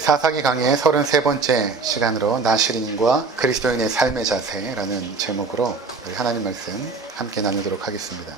사사기 강의의 33번째 시간으로 나시린과 그리스도인의 삶의 자세라는 제목으로 우리 하나님 말씀 함께 나누도록 하겠습니다.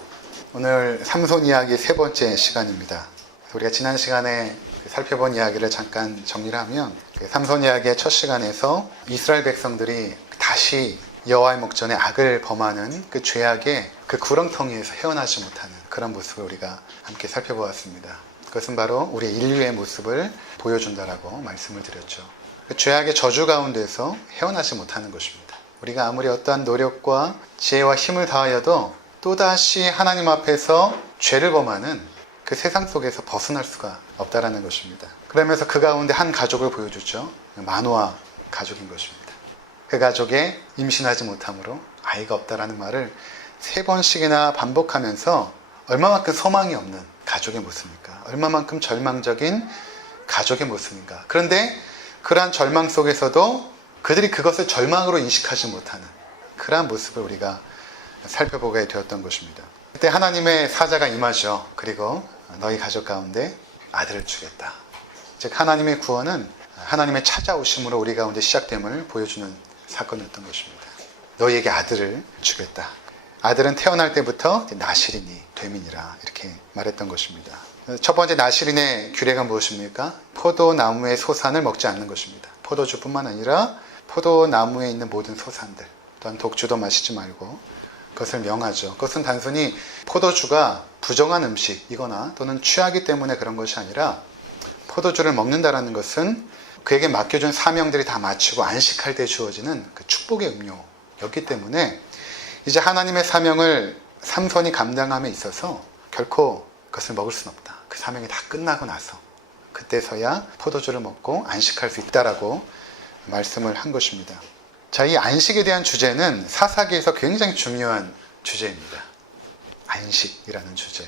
오늘 삼손 이야기 세 번째 시간입니다. 우리가 지난 시간에 살펴본 이야기를 잠깐 정리를 하면 삼손 이야기의 첫 시간에서 이스라엘 백성들이 다시 여호와의 목전에 악을 범하는 그 죄악의 그 구렁텅이에서 헤어나지 못하는 그런 모습을 우리가 함께 살펴보았습니다. 그것은 바로 우리 인류의 모습을 보여준다라고 말씀을 드렸죠. 그 죄악의 저주 가운데서 헤어나지 못하는 것입니다. 우리가 아무리 어떠한 노력과 지혜와 힘을 다하여도 또다시 하나님 앞에서 죄를 범하는 그 세상 속에서 벗어날 수가 없다라는 것입니다. 그러면서 그 가운데 한 가족을 보여주죠. 마노아 가족인 것입니다. 그 가족에 임신하지 못함으로 아이가 없다라는 말을 3번씩이나 반복하면서 얼마만큼 소망이 없는 가족의 모습입니까? 얼마만큼 절망적인 가족의 모습인가? 그런데 그러한 절망 속에서도 그들이 그것을 절망으로 인식하지 못하는 그러한 모습을 우리가 살펴보게 되었던 것입니다. 그때 하나님의 사자가 임하죠. 그리고 너희 가족 가운데 아들을 주겠다. 즉 하나님의 구원은 하나님의 찾아오심으로 우리 가운데 시작됨을 보여주는 사건이었던 것입니다. 너희에게 아들을 주겠다. 아들은 태어날 때부터 나시린이 되민이라 이렇게 말했던 것입니다. 첫 번째 나시린의 규례가 무엇입니까? 포도나무의 소산을 먹지 않는 것입니다. 포도주뿐만 아니라 포도나무에 있는 모든 소산들, 또한 독주도 마시지 말고 그것을 명하죠. 그것은 단순히 포도주가 부정한 음식이거나 또는 취하기 때문에 그런 것이 아니라 포도주를 먹는다라는 것은 그에게 맡겨준 사명들이 다 마치고 안식할 때 주어지는 그 축복의 음료였기 때문에 이제 하나님의 사명을 삼손이 감당함에 있어서 결코 그것을 먹을 수는 없다. 그 사명이 다 끝나고 나서 그때서야 포도주를 먹고 안식할 수 있다라고 말씀을 한 것입니다. 자, 이 안식에 대한 주제는 사사기에서 굉장히 중요한 주제입니다. 안식이라는 주제.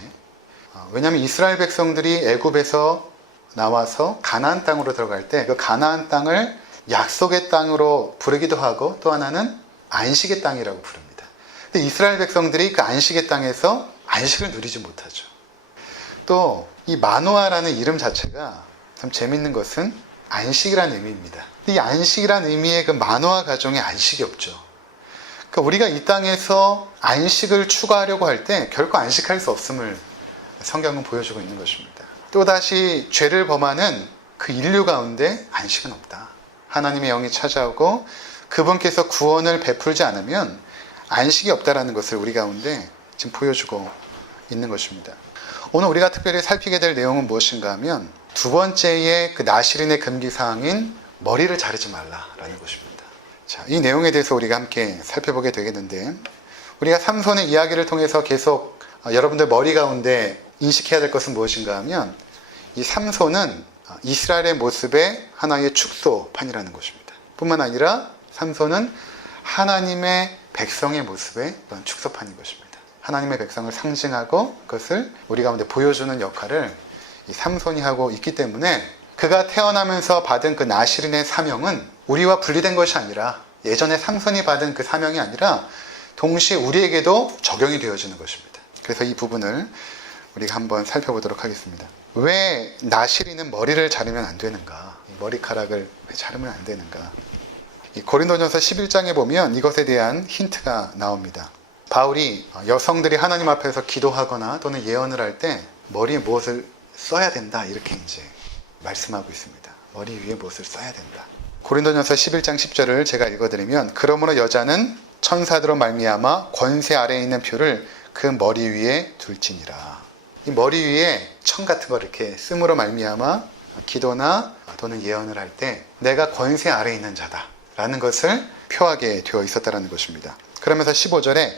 왜냐하면 이스라엘 백성들이 애굽에서 나와서 가나안 땅으로 들어갈 때 그 가나안 땅을 약속의 땅으로 부르기도 하고 또 하나는 안식의 땅이라고 부릅니다. 근데 이스라엘 백성들이 그 안식의 땅에서 안식을 누리지 못하죠. 또 이 마노아라는 이름 자체가 참 재밌는 것은 안식이라는 의미입니다. 이 안식이라는 의미의 그 마노아 가정에 안식이 없죠. 그러니까 우리가 이 땅에서 안식을 추구하려고 할 때 결코 안식할 수 없음을 성경은 보여주고 있는 것입니다. 또다시 죄를 범하는 그 인류 가운데 안식은 없다. 하나님의 영이 찾아오고 그분께서 구원을 베풀지 않으면 안식이 없다라는 것을 우리 가운데 지금 보여주고 있는 것입니다. 오늘 우리가 특별히 살피게 될 내용은 무엇인가 하면 두 번째의 그 나시린의 금기사항인 머리를 자르지 말라라는 것입니다. 자, 이 내용에 대해서 우리가 함께 살펴보게 되겠는데 우리가 삼손의 이야기를 통해서 계속 여러분들 머리 가운데 인식해야 될 것은 무엇인가 하면 이 삼손은 이스라엘의 모습의 하나의 축소판이라는 것입니다. 뿐만 아니라 삼손은 하나님의 백성의 모습의 그런 축소판인 것입니다. 하나님의 백성을 상징하고 그것을 우리 가운데 보여주는 역할을 이 삼손이 하고 있기 때문에 그가 태어나면서 받은 그 나시린의 사명은 우리와 분리된 것이 아니라 예전에 삼손이 받은 그 사명이 아니라 동시에 우리에게도 적용이 되어지는 것입니다. 그래서 이 부분을 우리가 한번 살펴보도록 하겠습니다. 왜 나시린은 머리를 자르면 안 되는가? 머리카락을 왜 자르면 안 되는가? 고린도전서 11장에 보면 이것에 대한 힌트가 나옵니다. 바울이 여성들이 하나님 앞에서 기도하거나 또는 예언을 할 때 머리에 무엇을 써야 된다 이렇게 이제 말씀하고 있습니다. 머리 위에 무엇을 써야 된다. 고린도전서 11장 10절을 제가 읽어드리면 그러므로 여자는 천사들로 말미암아 권세 아래에 있는 표를 그 머리 위에 둘지니라. 이 머리 위에 천 같은 걸 이렇게 씀으로 말미암아 기도나 또는 예언을 할 때 내가 권세 아래에 있는 자다라는 것을 표하게 되어 있었다는 것입니다. 그러면서 15절에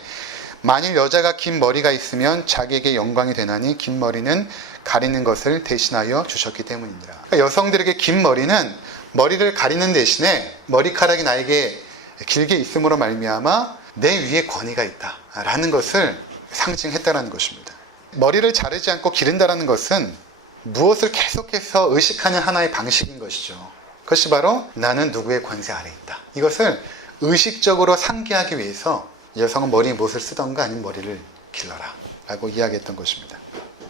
만일 여자가 긴 머리가 있으면 자기에게 영광이 되나니 긴 머리는 가리는 것을 대신하여 주셨기 때문이니라. 그러니까 여성들에게 긴 머리는 머리를 가리는 대신에 머리카락이 나에게 길게 있음으로 말미암아 내 위에 권위가 있다라는 것을 상징했다는 것입니다. 머리를 자르지 않고 기른다는 것은 무엇을 계속해서 의식하는 하나의 방식인 것이죠. 그것이 바로 나는 누구의 권세 아래에 있다. 이것을 의식적으로 상기하기 위해서 여성은 머리에 무엇을 쓰던가 아니면 머리를 길러라 라고 이야기했던 것입니다.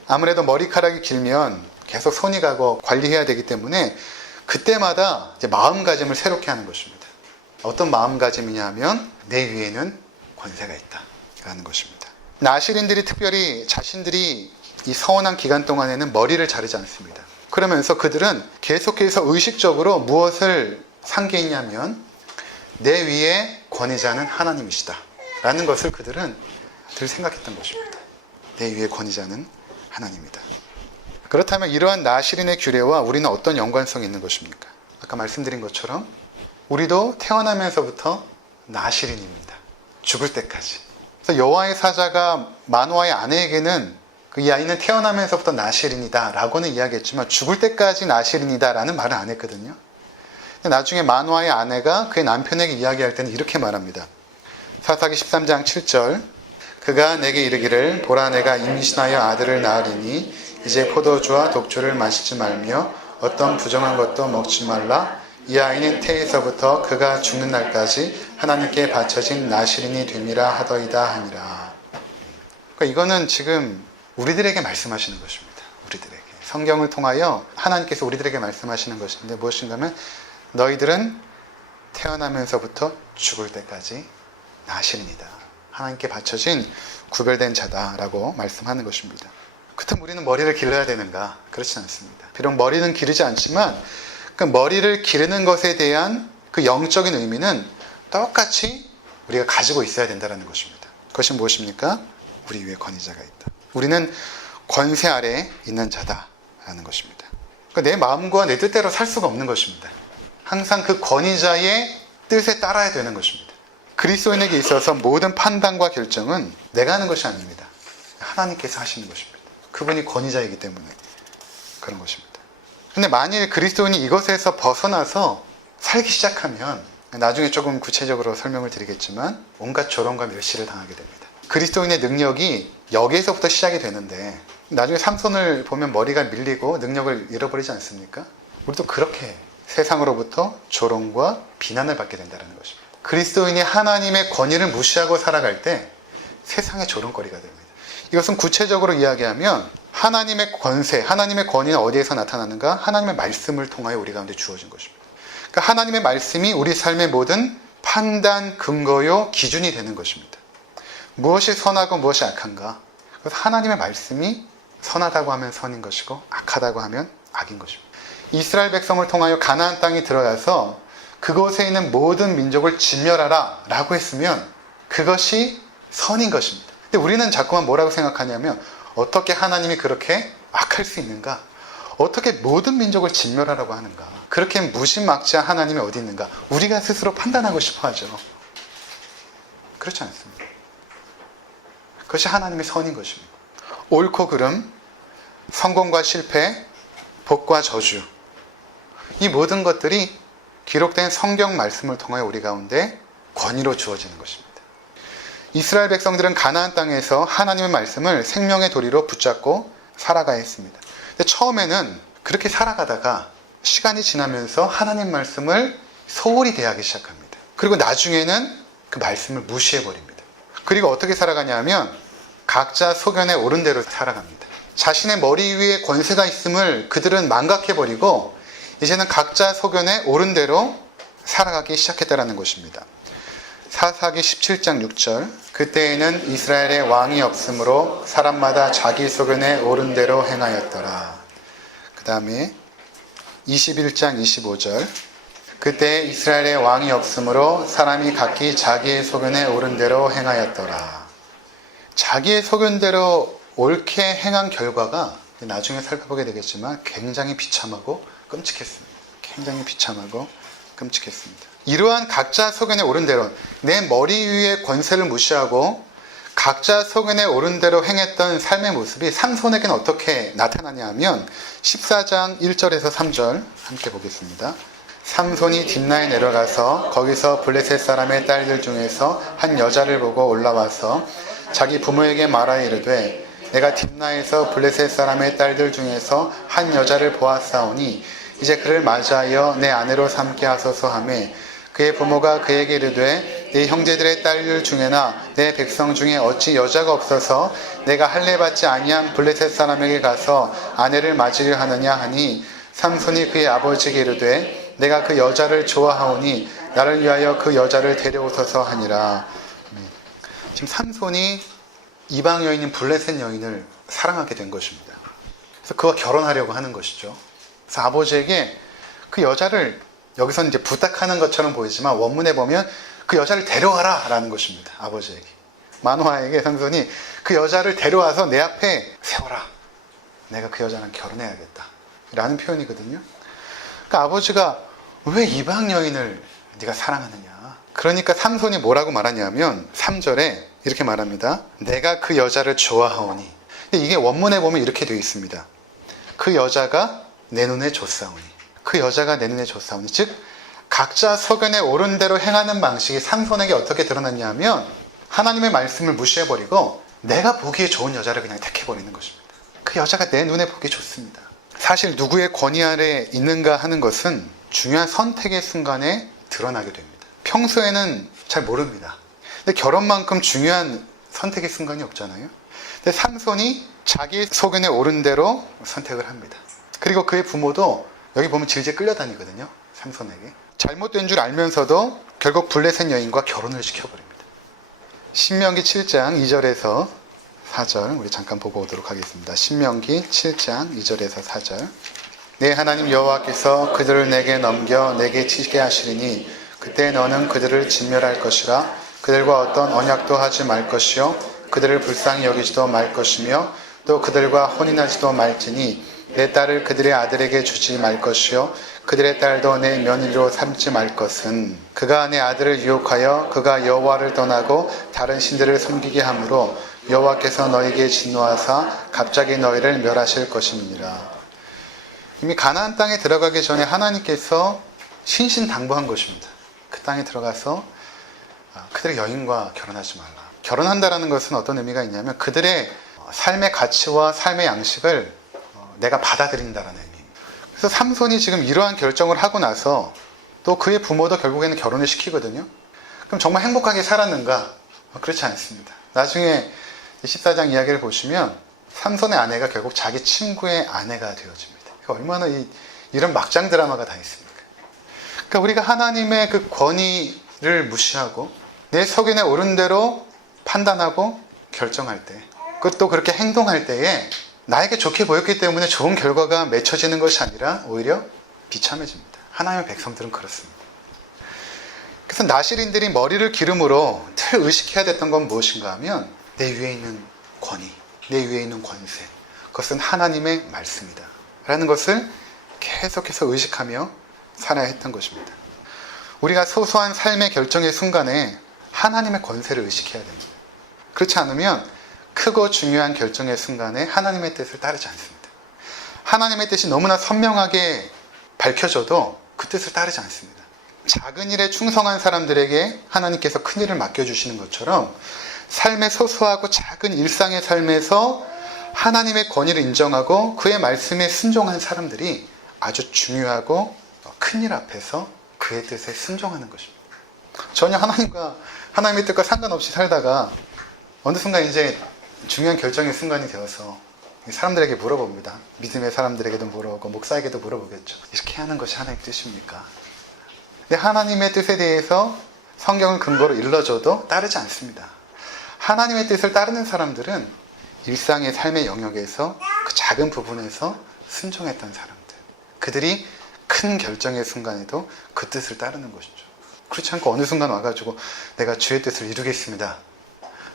아무래도 머리카락이 길면 계속 손이 가고 관리해야 되기 때문에 그때마다 이제 마음가짐을 새롭게 하는 것입니다. 어떤 마음가짐이냐 하면 내 위에는 권세가 있다라는 것입니다. 나실인들이 특별히 자신들이 이 서원한 기간 동안에는 머리를 자르지 않습니다. 그러면서 그들은 계속해서 의식적으로 무엇을 상기했냐면 내 위에 권위자는 하나님이시다 라는 것을 그들은 늘 생각했던 것입니다. 내 위에 권위자는 하나님이다. 그렇다면 이러한 나실인의 규례와 우리는 어떤 연관성이 있는 것입니까? 아까 말씀드린 것처럼 우리도 태어나면서부터 나실인입니다. 죽을 때까지. 그래서 여호와의 사자가 마노아의 아내에게는 이 아이는 태어나면서부터 나실인이다 라고는 이야기했지만 죽을 때까지 나실인이다 라는 말은 안 했거든요. 나중에 마노아의 아내가 그의 남편에게 이야기할 때는 이렇게 말합니다. 사사기 13장 7절 그가 내게 이르기를 보라 내가 임신하여 아들을 낳으리니 이제 포도주와 독주를 마시지 말며 어떤 부정한 것도 먹지 말라. 이 아이는 태에서부터 그가 죽는 날까지 하나님께 바쳐진 나실인이 됨이라 하더이다 하니라. 그러니까 이거는 지금 우리들에게 말씀하시는 것입니다. 우리들에게. 성경을 통하여 하나님께서 우리들에게 말씀하시는 것인데 무엇인가 하면 너희들은 태어나면서부터 죽을 때까지 나실인이다. 하나님께 바쳐진 구별된 자다라고 말씀하는 것입니다. 그렇다면 우리는 머리를 길러야 되는가? 그렇진 않습니다. 비록 머리는 기르지 않지만 그 머리를 기르는 것에 대한 그 영적인 의미는 똑같이 우리가 가지고 있어야 된다는 것입니다. 그것이 무엇입니까? 우리 위에 권위자가 있다. 우리는 권세 아래에 있는 자다라는 것입니다. 그러니까 내 마음과 내 뜻대로 살 수가 없는 것입니다. 항상 그 권위자의 뜻에 따라야 되는 것입니다. 그리스도인에게 있어서 모든 판단과 결정은 내가 하는 것이 아닙니다. 하나님께서 하시는 것입니다. 그분이 권위자이기 때문에 그런 것입니다. 근데 만일 그리스도인이 이것에서 벗어나서 살기 시작하면 나중에 조금 구체적으로 설명을 드리겠지만 온갖 조롱과 멸시를 당하게 됩니다. 그리스도인의 능력이 여기에서부터 시작이 되는데 나중에 삼손을 보면 머리가 밀리고 능력을 잃어버리지 않습니까? 우리도 그렇게 세상으로부터 조롱과 비난을 받게 된다는 것입니다. 그리스도인이 하나님의 권위를 무시하고 살아갈 때 세상의 조롱거리가 됩니다. 이것은 구체적으로 이야기하면 하나님의 권세, 하나님의 권위는 어디에서 나타나는가? 하나님의 말씀을 통하여 우리 가운데 주어진 것입니다. 그러니까 하나님의 말씀이 우리 삶의 모든 판단, 근거요, 기준이 되는 것입니다. 무엇이 선하고 무엇이 악한가? 그래서 하나님의 말씀이 선하다고 하면 선인 것이고 악하다고 하면 악인 것입니다. 이스라엘 백성을 통하여 가나안 땅에 들어가서 그곳에 있는 모든 민족을 진멸하라 라고 했으면 그것이 선인 것입니다. 근데 우리는 자꾸만 뭐라고 생각하냐면 어떻게 하나님이 그렇게 악할 수 있는가? 어떻게 모든 민족을 진멸하라고 하는가? 그렇게 무신막지한 하나님이 어디 있는가? 우리가 스스로 판단하고 싶어 하죠. 그렇지 않습니다. 그것이 하나님의 선인 것입니다. 옳고 그름, 성공과 실패, 복과 저주, 이 모든 것들이 기록된 성경 말씀을 통하여 우리 가운데 권위로 주어지는 것입니다. 이스라엘 백성들은 가나안 땅에서 하나님의 말씀을 생명의 도리로 붙잡고 살아가야 했습니다. 근데 처음에는 그렇게 살아가다가 시간이 지나면서 하나님 말씀을 소홀히 대하기 시작합니다. 그리고 나중에는 그 말씀을 무시해버립니다. 그리고 어떻게 살아가냐 하면 각자 소견에 오른 대로 살아갑니다. 자신의 머리 위에 권세가 있음을 그들은 망각해버리고 이제는 각자 소견에 오른 대로 살아가기 시작했다는 것입니다. 사사기 17장 6절 그때에는 이스라엘의 왕이 없으므로 사람마다 자기 소견에 오른 대로 행하였더라. 그 다음에 21장 25절 그때 이스라엘의 왕이 없으므로 사람이 각기 자기의 소견에 오른 대로 행하였더라. 자기의 소견대로 옳게 행한 결과가 나중에 살펴보게 되겠지만 굉장히 비참하고 끔찍했습니다. 굉장히 비참하고 끔찍했습니다. 이러한 각자 소견에 오른 대로 내 머리 위에 권세를 무시하고 각자 소견에 오른 대로 행했던 삶의 모습이 삼손에게는 어떻게 나타나냐 하면 14장 1절에서 3절 함께 보겠습니다. 삼손이 딥나에 내려가서 거기서 블레셋 사람의 딸들 중에서 한 여자를 보고 올라와서 자기 부모에게 말하여 이르되 내가 딥나에서 블레셋 사람의 딸들 중에서 한 여자를 보았사오니 이제 그를 맞이하여 내 아내로 삼게 하소서 하매 그의 부모가 그에게 이르되 네 형제들의 딸들 중에나 내 백성 중에 어찌 여자가 없어서 내가 할례 받지 아니한 블레셋 사람에게 가서 아내를 맞으려 하느냐 하니 삼손이 그의 아버지에게 이르되 내가 그 여자를 좋아하오니 나를 위하여 그 여자를 데려오소서 하니라. 지금 삼손이 이방 여인인 블레셋 여인을 사랑하게 된 것입니다. 그래서 그와 결혼하려고 하는 것이죠. 그래서 아버지에게 그 여자를 여기서는 이제 부탁하는 것처럼 보이지만 원문에 보면 그 여자를 데려와라 라는 것입니다. 아버지에게. 마노아에게 삼손이 그 여자를 데려와서 내 앞에 세워라. 내가 그 여자랑 결혼해야겠다. 라는 표현이거든요. 그러니까 아버지가 왜 이방 여인을 네가 사랑하느냐. 그러니까 삼손이 뭐라고 말하냐면 3절에 이렇게 말합니다. 내가 그 여자를 좋아하오니. 이게 원문에 보면 이렇게 되어 있습니다. 그 여자가 내 눈에 좋사오니. 그 여자가 내 눈에 좋사오니. 즉 각자 소견에 옳은 대로 행하는 방식이 삼손에게 어떻게 드러났냐면 하나님의 말씀을 무시해버리고 내가 보기에 좋은 여자를 그냥 택해버리는 것입니다. 그 여자가 내 눈에 보기 좋습니다. 사실 누구의 권위 아래 있는가 하는 것은 중요한 선택의 순간에 드러나게 됩니다. 평소에는 잘 모릅니다. 근데 결혼만큼 중요한 선택의 순간이 없잖아요. 근데 삼손이 자기 소견에 옳은 대로 선택을 합니다. 그리고 그의 부모도 여기 보면 질질 끌려다니거든요. 삼손에게. 잘못된 줄 알면서도 결국 블레셋 여인과 결혼을 시켜버립니다. 신명기 7장 2절에서 4절 우리 잠깐 보고 오도록 하겠습니다. 신명기 7장 2절에서 4절. 내 하나님 여호와께서 그들을 내게 넘겨 내게 치게 하시리니 그때 너는 그들을 진멸할 것이라. 그들과 어떤 언약도 하지 말 것이요 그들을 불쌍히 여기지도 말 것이며 또 그들과 혼인하지도 말지니 내 딸을 그들의 아들에게 주지 말 것이요 그들의 딸도 내 며느리로 삼지 말 것은 그가 내 아들을 유혹하여 그가 여호와를 떠나고 다른 신들을 섬기게 하므로 여호와께서 너에게 진노하사 갑자기 너희를 멸하실 것임이니라. 이미 가나안 땅에 들어가기 전에 하나님께서 신신당부한 것입니다. 그 땅에 들어가서 그들의 여인과 결혼하지 말라. 결혼한다라는 것은 어떤 의미가 있냐면 그들의 삶의 가치와 삶의 양식을 내가 받아들인다라는 의미입니다. 그래서 삼손이 지금 이러한 결정을 하고 나서 또 그의 부모도 결국에는 결혼을 시키거든요. 그럼 정말 행복하게 살았는가? 그렇지 않습니다. 나중에 14장 이야기를 보시면 삼손의 아내가 결국 자기 친구의 아내가 되어집니다. 얼마나 이런 막장 드라마가 다 있습니까? 그러니까 우리가 하나님의 그 권위를 무시하고 내 소견에 옳은 대로 판단하고 결정할 때 그것도 그렇게 행동할 때에 나에게 좋게 보였기 때문에 좋은 결과가 맺혀지는 것이 아니라 오히려 비참해집니다. 하나님의 백성들은 그렇습니다. 그래서 나실인들이 머리를 기름으로 늘 의식해야 됐던 건 무엇인가 하면 내 위에 있는 권위, 내 위에 있는 권세, 그것은 하나님의 말씀이다 라는 것을 계속해서 의식하며 살아야 했던 것입니다. 우리가 소소한 삶의 결정의 순간에 하나님의 권세를 의식해야 됩니다. 그렇지 않으면 크고 중요한 결정의 순간에 하나님의 뜻을 따르지 않습니다. 하나님의 뜻이 너무나 선명하게 밝혀져도 그 뜻을 따르지 않습니다. 작은 일에 충성한 사람들에게 하나님께서 큰 일을 맡겨주시는 것처럼 삶의 소소하고 작은 일상의 삶에서 하나님의 권위를 인정하고 그의 말씀에 순종한 사람들이 아주 중요하고 큰 일 앞에서 그의 뜻에 순종하는 것입니다. 전혀 하나님의 뜻과 상관없이 살다가 어느 순간 이제 중요한 결정의 순간이 되어서 사람들에게 물어봅니다. 믿음의 사람들에게도 물어보고 목사에게도 물어보겠죠. 이렇게 하는 것이 하나님의 뜻입니까? 근데 하나님의 뜻에 대해서 성경을 근거로 일러줘도 따르지 않습니다. 하나님의 뜻을 따르는 사람들은 일상의 삶의 영역에서 그 작은 부분에서 순종했던 사람들, 그들이 큰 결정의 순간에도 그 뜻을 따르는 것이죠. 그렇지 않고 어느 순간 와가지고 내가 주의 뜻을 이루겠습니다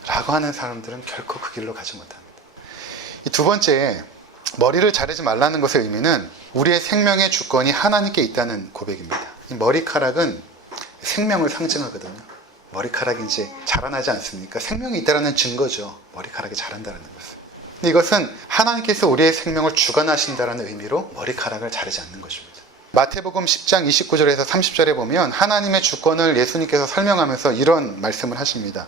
라고 하는 사람들은 결코 그 길로 가지 못합니다. 이 두 번째, 머리를 자르지 말라는 것의 의미는 우리의 생명의 주권이 하나님께 있다는 고백입니다. 이 머리카락은 생명을 상징하거든요. 머리카락이 이제 자라나지 않습니까? 생명이 있다는 증거죠. 머리카락이 자란다는 것은. 근데 이것은 하나님께서 우리의 생명을 주관하신다는 의미로 머리카락을 자르지 않는 것입니다. 마태복음 10장 29절에서 30절에 보면 하나님의 주권을 예수님께서 설명하면서 이런 말씀을 하십니다.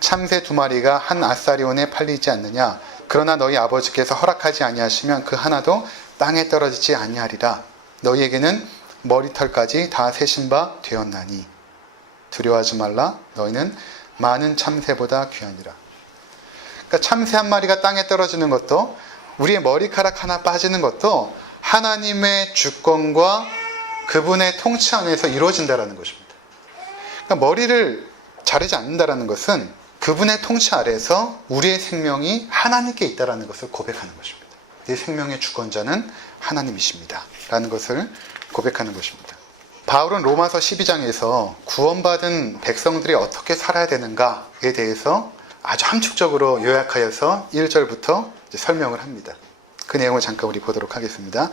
참새 2마리가 한 아사리온에 팔리지 않느냐? 그러나 너희 아버지께서 허락하지 아니하시면 그 하나도 땅에 떨어지지 아니하리라. 너희에게는 머리털까지 다 세신 바 되었나니 두려워하지 말라. 너희는 많은 참새보다 귀하니라. 그러니까 참새 한 마리가 땅에 떨어지는 것도 우리의 머리카락 하나 빠지는 것도 하나님의 주권과 그분의 통치 안에서 이루어진다는 것입니다. 그러니까 머리를 자르지 않는다는 것은 그분의 통치 아래에서 우리의 생명이 하나님께 있다는 것을 고백하는 것입니다. 내 생명의 주권자는 하나님이십니다 라는 것을 고백하는 것입니다. 바울은 로마서 12장에서 구원받은 백성들이 어떻게 살아야 되는가에 대해서 아주 함축적으로 요약하여서 1절부터 설명을 합니다. 그 내용을 잠깐 우리 보도록 하겠습니다.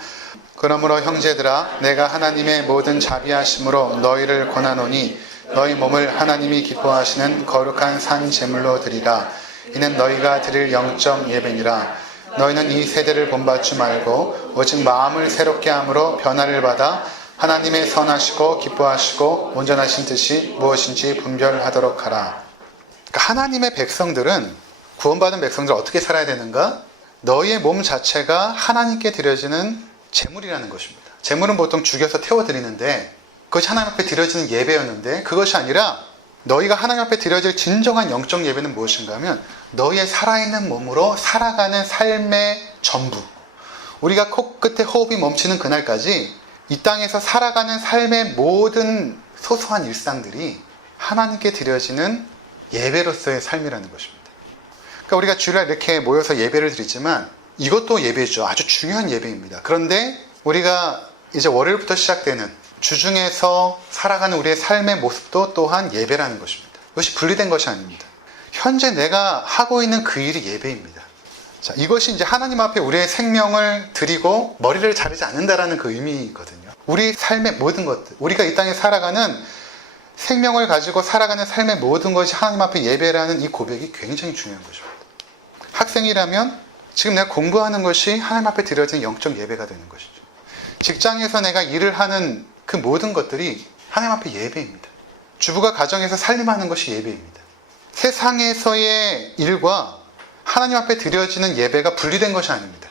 그러므로 형제들아, 내가 하나님의 모든 자비하심으로 너희를 권하노니 너희 몸을 하나님이 기뻐하시는 거룩한 산 제물로 드리라. 이는 너희가 드릴 영적 예배니라. 너희는 이 세대를 본받지 말고 오직 마음을 새롭게 함으로 변화를 받아 하나님의 선하시고 기뻐하시고 온전하신 뜻이 무엇인지 분별하도록 하라. 그러니까 하나님의 백성들은, 구원받은 백성들은 어떻게 살아야 되는가? 너희의 몸 자체가 하나님께 드려지는 제물이라는 것입니다. 제물은 보통 죽여서 태워드리는데 그것이 하나님 앞에 드려지는 예배였는데, 그것이 아니라 너희가 하나님 앞에 드려질 진정한 영적 예배는 무엇인가 하면 너희의 살아있는 몸으로 살아가는 삶의 전부, 우리가 코끝에 호흡이 멈추는 그날까지 이 땅에서 살아가는 삶의 모든 소소한 일상들이 하나님께 드려지는 예배로서의 삶이라는 것입니다. 그러니까 우리가 주일날 이렇게 모여서 예배를 드리지만 이것도 예배죠. 아주 중요한 예배입니다. 그런데 우리가 이제 월요일부터 시작되는 주중에서 살아가는 우리의 삶의 모습도 또한 예배라는 것입니다. 이것이 분리된 것이 아닙니다. 현재 내가 하고 있는 그 일이 예배입니다. 자, 이것이 이제 하나님 앞에 우리의 생명을 드리고 머리를 자르지 않는다라는 그 의미거든요. 우리 삶의 모든 것들, 우리가 이 땅에 살아가는 생명을 가지고 살아가는 삶의 모든 것이 하나님 앞에 예배라는 이 고백이 굉장히 중요한 것입니다. 학생이라면 지금 내가 공부하는 것이 하나님 앞에 드려진 영적 예배가 되는 것이죠. 직장에서 내가 일을 하는 그 모든 것들이 하나님 앞에 예배입니다. 주부가 가정에서 살림하는 것이 예배입니다. 세상에서의 일과 하나님 앞에 드려지는 예배가 분리된 것이 아닙니다.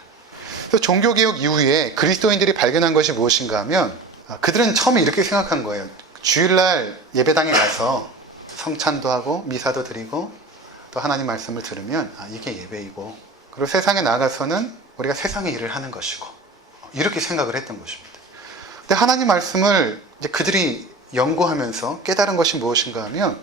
그래서 종교개혁 이후에 그리스도인들이 발견한 것이 무엇인가 하면 그들은 처음에 이렇게 생각한 거예요. 주일날 예배당에 가서 성찬도 하고 미사도 드리고 또 하나님 말씀을 들으면 이게 예배이고, 그리고 세상에 나가서는 우리가 세상의 일을 하는 것이고, 이렇게 생각을 했던 것입니다. 근데 하나님 말씀을 이제 그들이 연구하면서 깨달은 것이 무엇인가 하면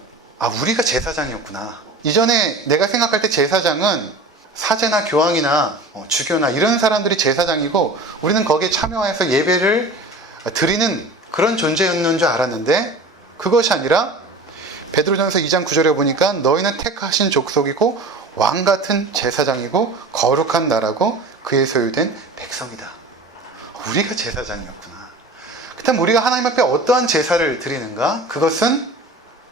우리가 제사장이었구나. 이전에 내가 생각할 때 제사장은 사제나 교황이나 주교나 이런 사람들이 제사장이고 우리는 거기에 참여해서 예배를 드리는 그런 존재였는 줄 알았는데, 그것이 아니라 베드로전서 2장 9절에 보니까 너희는 택하신 족속이고 왕같은 제사장이고 거룩한 나라고 그의 소유된 백성이다. 우리가 제사장이었구나. 그렇다면 우리가 하나님 앞에 어떠한 제사를 드리는가? 그것은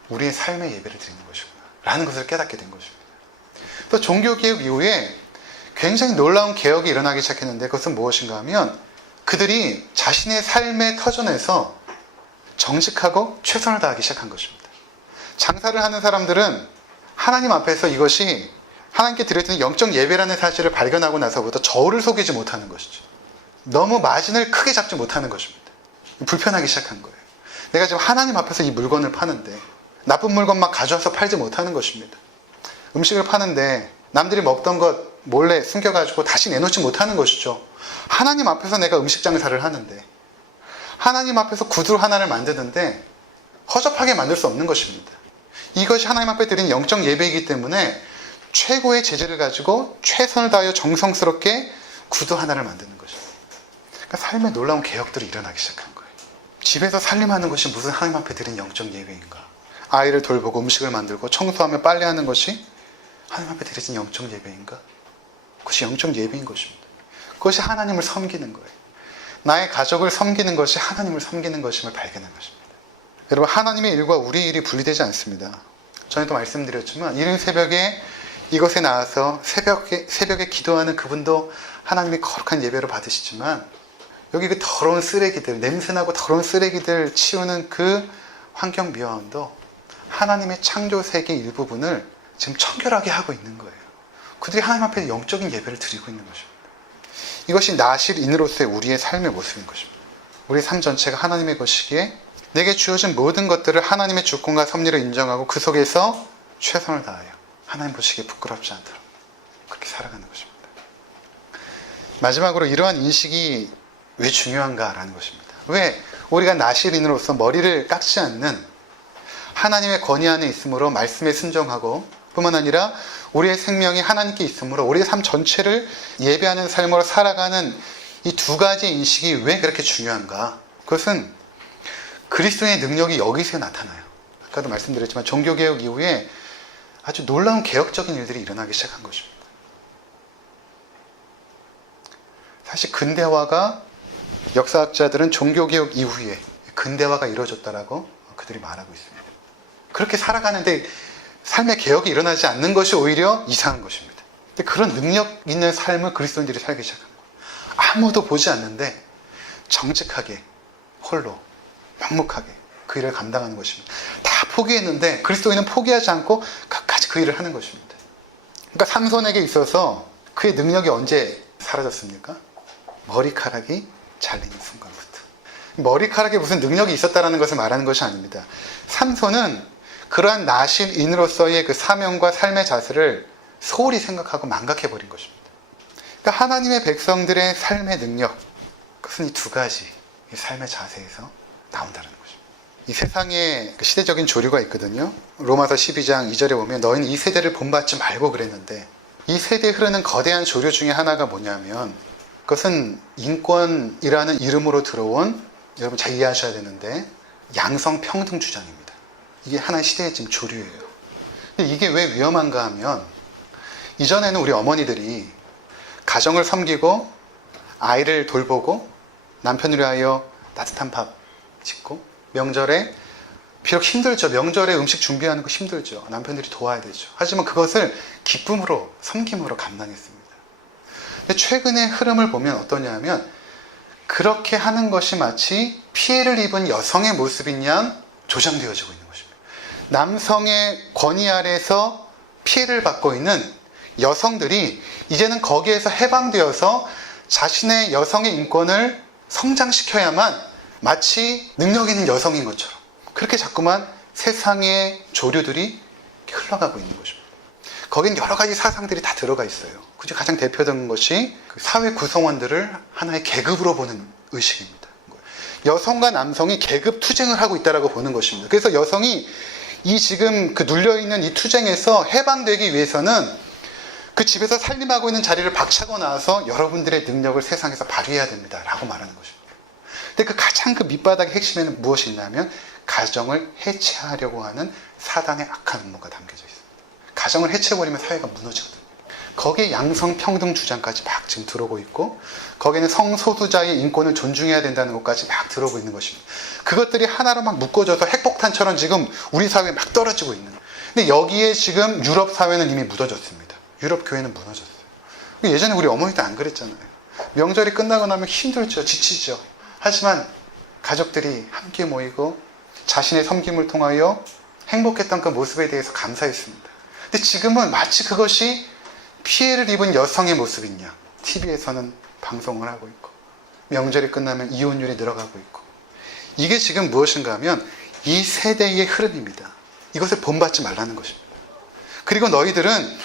우리의 삶의 예배를 드리는 것이구나 라는 것을 깨닫게 된 것입니다. 또 종교개혁 이후에 굉장히 놀라운 개혁이 일어나기 시작했는데, 그것은 무엇인가 하면 그들이 자신의 삶의 터전에서 정직하고 최선을 다하기 시작한 것입니다. 장사를 하는 사람들은 하나님 앞에서 이것이 하나님께 드려지는 영적 예배라는 사실을 발견하고 나서부터 저울을 속이지 못하는 것이죠. 너무 마진을 크게 잡지 못하는 것입니다. 불편하기 시작한 거예요. 내가 지금 하나님 앞에서 이 물건을 파는데 나쁜 물건만 가져와서 팔지 못하는 것입니다. 음식을 파는데 남들이 먹던 것 몰래 숨겨가지고 다시 내놓지 못하는 것이죠. 하나님 앞에서 내가 음식 장사를 하는데, 하나님 앞에서 구두 하나를 만드는데 허접하게 만들 수 없는 것입니다. 이것이 하나님 앞에 드린 영적 예배이기 때문에 최고의 재질을 가지고 최선을 다하여 정성스럽게 구두 하나를 만드는 것입니다. 그러니까 삶에 놀라운 개혁들이 일어나기 시작한 거예요. 집에서 살림하는 것이 무슨 하나님 앞에 드린 영적 예배인가? 아이를 돌보고 음식을 만들고 청소하며 빨래하는 것이 하나님 앞에 드려진 영적 예배인가? 그것이 영적 예배인 것입니다. 그것이 하나님을 섬기는 거예요. 나의 가족을 섬기는 것이 하나님을 섬기는 것임을 발견한 것입니다. 여러분, 하나님의 일과 우리의 일이 분리되지 않습니다. 전에도 말씀드렸지만 이른 새벽에 이곳에 나와서 새벽에 기도하는 그분도 하나님의 거룩한 예배로 받으시지만, 여기 그 더러운 쓰레기들, 냄새나고 더러운 쓰레기들 치우는 그 환경 미화원도 하나님의 창조 세계 일부분을 지금 청결하게 하고 있는 거예요. 그들이 하나님 앞에 영적인 예배를 드리고 있는 것입니다. 이것이 나실인으로서의 우리의 삶의 모습인 것입니다. 우리의 삶 전체가 하나님의 것이기에 내게 주어진 모든 것들을 하나님의 주권과 섭리를 인정하고 그 속에서 최선을 다하여 하나님 보시기에 부끄럽지 않도록 그렇게 살아가는 것입니다. 마지막으로 이러한 인식이 왜 중요한가라는 것입니다. 왜 우리가 나실인으로서 머리를 깎지 않는 하나님의 권위 안에 있으므로 말씀에 순종하고 뿐만 아니라 우리의 생명이 하나님께 있으므로 우리의 삶 전체를 예배하는 삶으로 살아가는 이 두 가지 인식이 왜 그렇게 중요한가? 그것은 그리스도의 능력이 여기서 나타나요. 아까도 말씀드렸지만 종교개혁 이후에 아주 놀라운 개혁적인 일들이 일어나기 시작한 것입니다. 사실 근대화가 역사학자들은 종교개혁 이후에 근대화가 이루어졌다라고 그들이 말하고 있습니다. 그렇게 살아가는데 삶의 개혁이 일어나지 않는 것이 오히려 이상한 것입니다. 근데 그런 능력 있는 삶을 그리스도인들이 살기 시작한 거예요. 아무도 보지 않는데 정직하게 홀로 막무하게 그 일을 감당하는 것입니다. 다 포기했는데 그리스도인은 포기하지 않고 끝까지 그 일을 하는 것입니다. 그러니까 삼손에게 있어서 그의 능력이 언제 사라졌습니까? 머리카락이 잘리는 순간부터. 머리카락에 무슨 능력이 있었다는 것을 말하는 것이 아닙니다. 삼손은 그러한 나실인으로서의 그 사명과 삶의 자세를 소홀히 생각하고 망각해버린 것입니다. 그러니까 하나님의 백성들의 삶의 능력, 그것은 이 두 가지 이 삶의 자세에서 나온다는 것입니다. 이 세상에 시대적인 조류가 있거든요. 로마서 12장 2절에 보면 너희는 이 세대를 본받지 말고 그랬는데 이 세대에 흐르는 거대한 조류 중에 하나가 뭐냐면 그것은 인권이라는 이름으로 들어온, 여러분 잘 이해하셔야 되는데, 양성평등 주장입니다. 이게 하나의 시대의 지금 조류예요. 근데 이게 왜 위험한가 하면 이전에는 우리 어머니들이 가정을 섬기고 아이를 돌보고 남편을 위하여 따뜻한 밥 짓고 명절에 비록 힘들죠. 명절에 음식 준비하는 거 힘들죠. 남편들이 도와야 되죠. 하지만 그것을 기쁨으로 섬김으로 감당했습니다. 근데 최근의 흐름을 보면 어떠냐면 그렇게 하는 것이 마치 피해를 입은 여성의 모습인 양 조장되어지고 있는 것입니다. 남성의 권위 아래에서 피해를 받고 있는 여성들이 이제는 거기에서 해방되어서 자신의 여성의 인권을 성장시켜야만 마치 능력 있는 여성인 것처럼 그렇게 자꾸만 세상의 조류들이 흘러가고 있는 것입니다. 거긴 여러 가지 사상들이 다 들어가 있어요. 그중 가장 대표적인 것이 사회 구성원들을 하나의 계급으로 보는 의식입니다. 여성과 남성이 계급 투쟁을 하고 있다고 보는 것입니다. 그래서 여성이 이 지금 그 눌려있는 이 투쟁에서 해방되기 위해서는 그 집에서 살림하고 있는 자리를 박차고 나와서 여러분들의 능력을 세상에서 발휘해야 됩니다. 라고 말하는 것입니다. 근데 그 가장 그 밑바닥의 핵심에는 무엇이 있냐면 가정을 해체하려고 하는 사단의 악한 음모가 담겨져 있습니다. 가정을 해체해버리면 사회가 무너지거든요. 거기에 양성평등 주장까지 막 지금 들어오고 있고 거기에는 성소수자의 인권을 존중해야 된다는 것까지 막 들어오고 있는 것입니다. 그것들이 하나로 막 묶어져서 핵폭탄처럼 지금 우리 사회에 막 떨어지고 있는. 근데 여기에 지금 유럽 사회는 이미 묻어졌습니다. 유럽 교회는 무너졌어요. 예전에 우리 어머니도 안 그랬잖아요. 명절이 끝나고 나면 힘들죠. 지치죠. 하지만 가족들이 함께 모이고 자신의 섬김을 통하여 행복했던 그 모습에 대해서 감사했습니다. 근데 지금은 마치 그것이 피해를 입은 여성의 모습이냐. TV에서는 방송을 하고 있고 명절이 끝나면 이혼율이 늘어가고 있고 이게 지금 무엇인가 하면 이 세대의 흐름입니다. 이것을 본받지 말라는 것입니다. 그리고 너희들은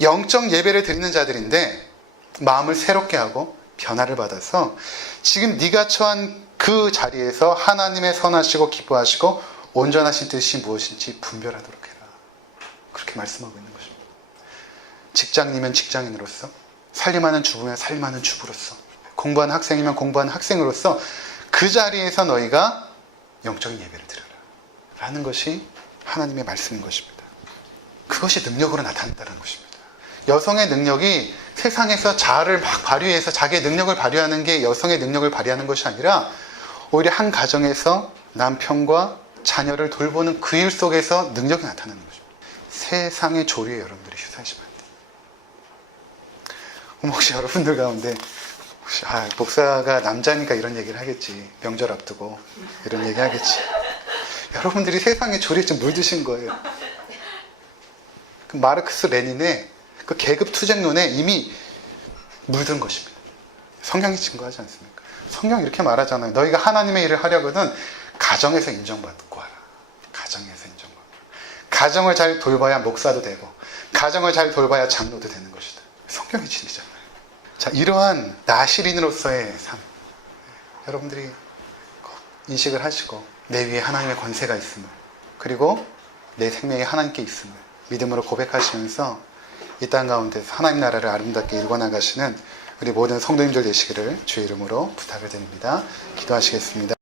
영적 예배를 드리는 자들인데 마음을 새롭게 하고 변화를 받아서 지금 네가 처한 그 자리에서 하나님의 선하시고 기뻐하시고 온전하신 뜻이 무엇인지 분별하도록 해라. 그렇게 말씀하고 있는 것입니다. 직장인이면 직장인으로서, 살림하는 주부면 살림하는 주부로서, 공부하는 학생이면 공부하는 학생으로서 그 자리에서 너희가 영적인 예배를 드려라 라는 것이 하나님의 말씀인 것입니다. 그것이 능력으로 나타난다는 것입니다. 여성의 능력이 세상에서 자아를 막 발휘해서 자기의 능력을 발휘하는 게 여성의 능력을 발휘하는 것이 아니라 오히려 한 가정에서 남편과 자녀를 돌보는 그 일 속에서 능력이 나타나는 것입니다. 세상의 조류에 여러분들이 휘사시면 안 돼요. 혹시 여러분들 가운데 혹시 목사가 남자니까 이런 얘기를 하겠지. 명절 앞두고 이런 얘기 하겠지. 여러분들이 세상의 조류에 좀 물드신 거예요. 그 마르크스 레닌의 그 계급 투쟁론에 이미 물든 것입니다. 성경이 증거하지 않습니까? 성경이 이렇게 말하잖아요. 너희가 하나님의 일을 하려거든 가정에서 인정받고 하라. 가정에서 인정받고. 가정을 잘 돌봐야 목사도 되고 가정을 잘 돌봐야 장로도 되는 것이다. 성경이 진리잖아요. 자, 이러한 나실인으로서의 삶. 여러분들이 꼭 인식을 하시고 내 위에 하나님의 권세가 있음을, 그리고 내 생명이 하나님께 있음을 믿음으로 고백하시면서 이 땅 가운데서 하나님 나라를 아름답게 일궈나가시는 우리 모든 성도님들 되시기를 주의 이름으로 부탁을 드립니다. 기도하시겠습니다.